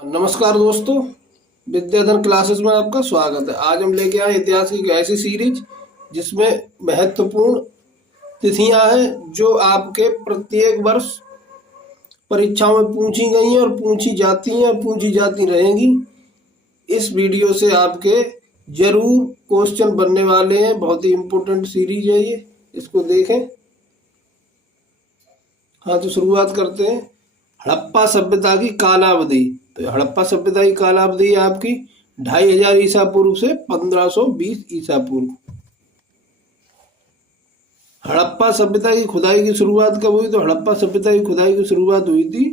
नमस्कार दोस्तों, विद्याधन क्लासेस में आपका स्वागत है। आज हम लेके आए इतिहास की एक ऐसी सीरीज जिसमें महत्वपूर्ण तिथियां हैं जो आपके प्रत्येक वर्ष परीक्षाओं में पूछी गई हैं और पूछी जाती हैं और पूछी जाती रहेंगी। इस वीडियो से आपके जरूर क्वेश्चन बनने वाले हैं। बहुत ही इम्पोर्टेंट सीरीज है ये, इसको देखें। हाँ, तो शुरुआत करते हैं। हड़प्पा सभ्यता की कालावधि। तो हड़प्पा सभ्यता की कालावधि आपकी 2500 ईसा पूर्व से 1520 ईसा पूर्व। हड़प्पा सभ्यता की खुदाई की शुरुआत कब हुई? तो हड़प्पा सभ्यता की खुदाई की शुरुआत हुई थी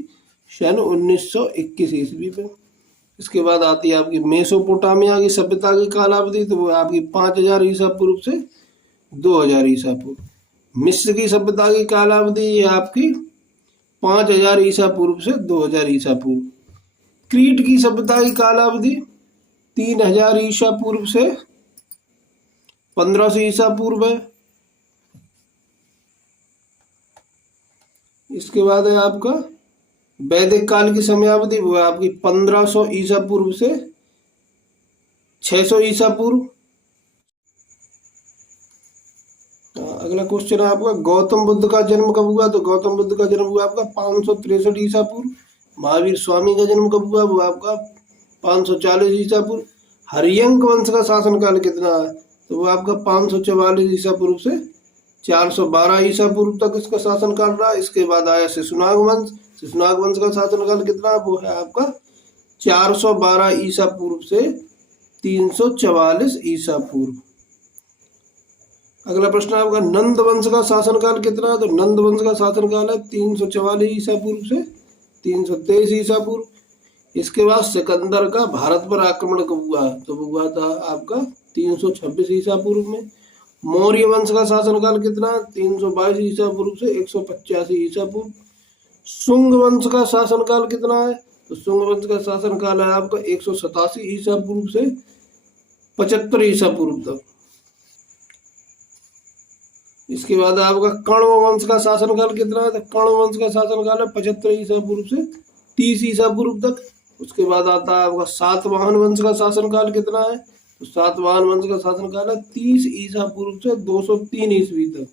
सन 1921 ईस्वी में। इसके बाद आती है आपकी मेसोपोटामिया की सभ्यता की कालावधि। तो वो आपकी 5000 ईसा पूर्व से 2000 ईसा पूर्व। मिस्र की सभ्यता की कालावधि ये आपकी 5000 ईसा पूर्व से 2000 ईसा पूर्व। क्रीट की सभ्यता की कालावधि 3000 ईसा पूर्व से 1500 ईसा पूर्व है। इसके बाद है आपका वैदिक काल की समयावधि, वो है आपकी 1500 ईसा पूर्व से 600 ईसा पूर्व। अगला क्वेश्चन है आपका गौतम बुद्ध का जन्म कब हुआ? तो गौतम बुद्ध का जन्म हुआ आपका 563 ईसा पूर्व। महावीर स्वामी का जन्म कब हुआ? वो आपका 540 ईसा पूर्व। हरियंक वंश का शासनकाल कितना है? तो वो आपका 544 ईसा पूर्व से 412 ईसा पूर्व तक इसका शासनकाल रहा। इसके बाद आया शिशुनाग वंश। शिशुनाग वंश का शासनकाल कितना है? वो है आपका 412 ईसा पूर्व से 344 ईसा पूर्व। अगला प्रश्न आपका नंद वंश का शासनकाल कितना है? तो नंद वंश का शासनकाल है 344 ईसा पूर्व से 323 ईसा पूर्व। इसके बाद सिकंदर का भारत पर आक्रमण कब हुआ? तो वो हुआ था आपका 326 ईसा पूर्व में। मौर्य वंश का शासनकाल कितना है? 322 ईसा पूर्व से 185 ईसा पूर्व। शुंग वंश का शासनकाल कितना है? तो शुंग वंश का शासनकाल है आपका 187 ईसा पूर्व से 75 ईसा पूर्व तक। इसके बाद आपका कण्व वंश का शासनकाल कितना है? तो कण्व वंश का शासनकाल है 75 ईसा पूर्व से 30 ईसा पूर्व तक। उसके बाद आता है आपका सातवाहन वंश का शासनकाल कितना है? तो सातवाहन वंश का शासनकाल है 30 ईसा पूर्व से 203 ईस्वी तक।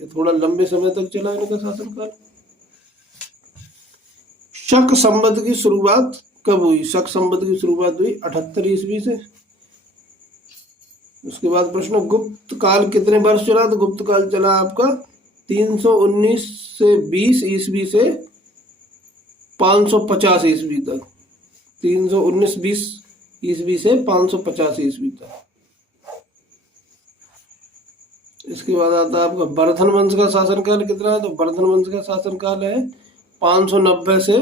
ये थोड़ा लंबे समय तक चला इनका शासनकाल। शक संवत की शुरुआत कब हुई? शक संवत की शुरुआत हुई 78 ईस्वी से। उसके बाद प्रश्न गुप्त काल कितने वर्ष चला? तो गुप्त काल चला आपका 319 से 20 ईस्वी से 550 ईस्वी तक। 319-20 ईस्वी से 550 ईस्वी तक। इसके बाद आता है आपका वर्धन वंश का शासनकाल कितना है? तो वर्धन वंश का शासनकाल है 590 से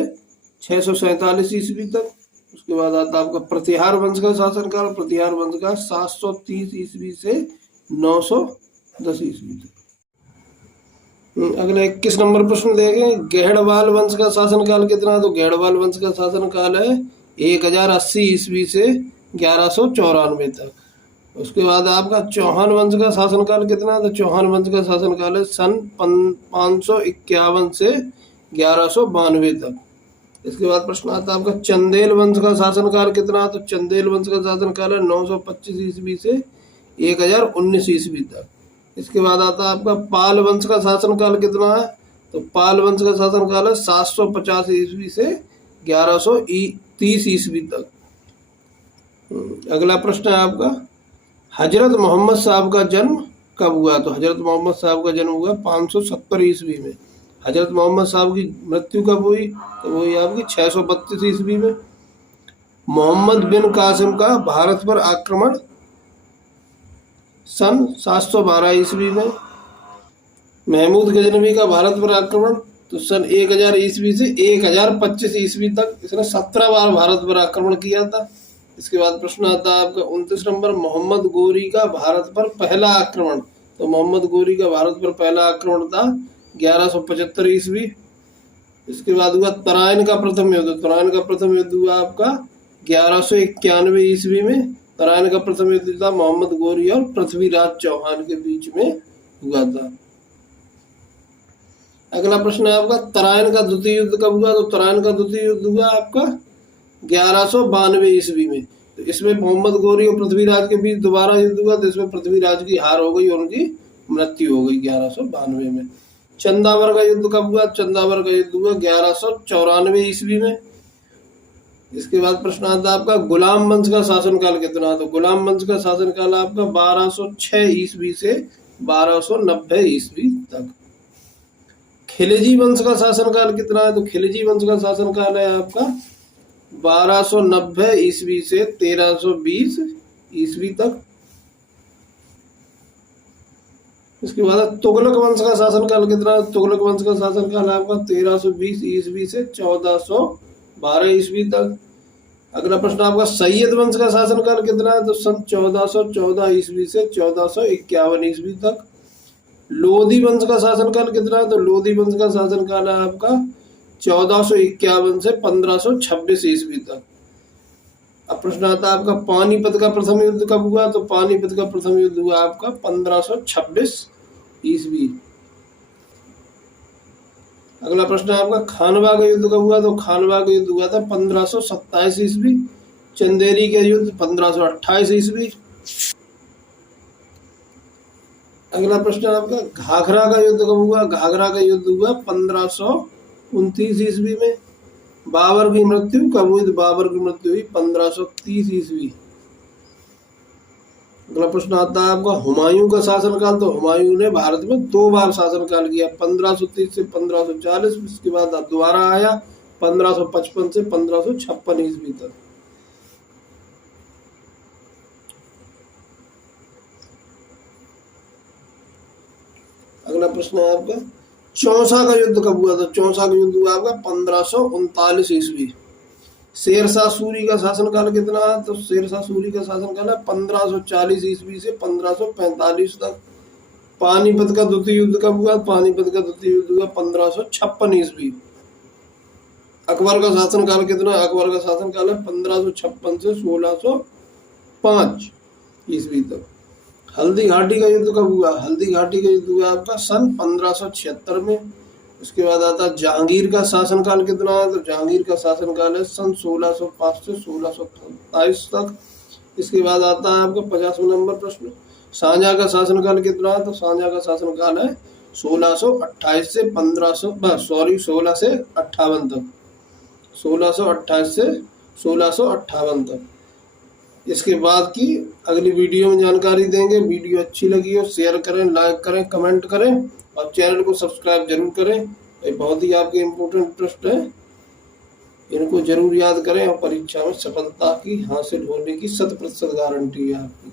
647 ईस्वी तक। उसके बाद आता है आपका प्रतिहार वंश का शासनकाल। प्रतिहार वंश का 730 ईस्वी से 910 ईस्वी तक। अगला 21 नंबर प्रश्न देखें। गहड़वाल वंश का शासनकाल कितना है? तो गहड़वाल वंश का शासनकाल है 1080 ईस्वी से 1194 तक। उसके बाद आपका चौहान वंश का शासनकाल कितना है? तो चौहान वंश का शासनकाल है सन 551 से 1192 तक। इसके बाद प्रश्न आता है आपका चंदेल वंश का शासनकाल कितना है? तो चंदेल वंश का शासनकाल है 925 ईस्वी से 1019 ईस्वी तक। इसके बाद आता है आपका पाल वंश का शासनकाल कितना है? तो पाल वंश का शासनकाल है 750 ईस्वी से 1130 ईस्वी तक। अगला प्रश्न है आपका हजरत मोहम्मद साहब का जन्म कब हुआ? तो हजरत मोहम्मद साहब का जन्म हुआ 570 ईस्वी में। हजरत मोहम्मद साहब की मृत्यु कब हुई? तो वही आपकी 632 ईस्वी में। मोहम्मद बिन कासिम का भारत पर आक्रमण सन 712 ईस्वी में। महमूद गजनवी का भारत पर आक्रमण तो सन 1000 ईस्वी से 1025 ईस्वी तक इसने 17 बार भारत पर आक्रमण किया था। इसके बाद प्रश्न आता है आपका 29 नंबर मोहम्मद गोरी का भारत पर पहला आक्रमण। तो मोहम्मद गोरी का भारत पर पहला आक्रमण था 1175 ईस्वी। इसके बाद हुआ तराइन का प्रथम युद्ध। तराइन का प्रथम युद्ध हुआ आपका 1191 ईस्वी में। तराइन का प्रथम युद्ध था मोहम्मद गोरी और पृथ्वीराज चौहान के बीच में हुआ था। अगला प्रश्न है आपका तराइन का द्वितीय युद्ध कब हुआ? तो तराइन का द्वितीय युद्ध हुआ आपका 1192 ईस्वी में। तो इसमें मोहम्मद गौरी और पृथ्वीराज के बीच दोबारा युद्ध हुआ, तो इसमें पृथ्वीराज की हार हो गई और उनकी मृत्यु हो गई 1192 में। चंदावर का युद्ध कब हुआ? चंदावर का युद्ध हुआ 1194 ईस्वी में। इसके बाद प्रश्न आता है आपका गुलाम वंश का शासनकाल कितना? तो गुलाम वंश का शासनकाल आपका 1206 ईस्वी से 1290 ईस्वी तक। खिलजी वंश का शासनकाल कितना है? तो खिलजी वंश का शासनकाल है आपका 1290 ईस्वी से 1320 ईस्वी तक। इसके बाद तुगलक वंश का शासनकाल कितना है? तुगलक वंश का शासनकाल आपका 1320 ईस्वी से 1412 ईस्वी तक। अगला प्रश्न आपका सैयद वंश का शासनकाल कितना है? तो सन 1414 ईस्वी से 1451 ईस्वी तक। लोधी वंश का शासनकाल कितना है? तो लोधी वंश का शासनकाल है आपका 1451 से 1526 ईस्वी तक। अब प्रश्न आता है आपका पानीपत का प्रथम युद्ध कब हुआ? तो पानीपत का प्रथम युद्ध हुआ आपका 1526 ईस्वी। अगला प्रश्न आपका खानवा का युद्ध कब हुआ? तो खानवा का युद्ध हुआ था 1527 ईस्वी। चंदेरी का युद्ध 1528 ईस्वी। अगला प्रश्न आपका घाघरा का युद्ध कब हुआ? घाघरा का युद्ध हुआ 1529 ईस्वी में। बाबर की मृत्यु कब हुई? बाबर की मृत्यु हुई 1530 ईस्वी। अगला प्रश्न आता है आपका हुमायूं का शासनकाल। तो हुमायूं ने भारत में 2 बार शासनकाल किया, 1530 से 1540। उसके बाद दोबारा आया 1555 से 1556 ईस्वी तक। अगला प्रश्न है आपका चौसा का युद्ध कब हुआ? तो चौसा का युद्ध हुआ आपका 1539 ईस्वी। शेरशाह सूरी का शासनकाल कितना है? तो शेरशाह सूरी का शासनकाल है 1540 ईस्वी से 1545 तक। पानीपत का द्वितीय युद्ध कब हुआ? पानीपत का द्वितीय युद्ध हुआ 1556 ईस्वी। अकबर का शासनकाल कितना? अकबर का शासनकाल है 1556 से 1605 ईस्वी तक। हल्दी घाटी का युद्ध कब हुआ? हल्दी घाटी का युद्ध हुआ आपका सन 1576 में। उसके बाद आता है जहांगीर का शासनकाल कितना है? तो जहांगीर का शासनकाल है सन 1605 से 1627 तक। इसके बाद आता है आपका 50वां नंबर प्रश्न, शाहजहां का शासनकाल कितना है? तो शाहजहां का शासनकाल है 1628 से 16 से 58 तक। 1628 से 1658 तक। इसके बाद की अगली वीडियो में जानकारी देंगे। वीडियो अच्छी लगी हो शेयर करें, लाइक करें, कमेंट करें और चैनल को सब्सक्राइब जरूर करें। ये बहुत ही आपके इम्पोर्टेंट प्रश्न है, इनको जरूर याद करें और परीक्षा में सफलता की हासिल होने की 100% गारंटी है आपकी।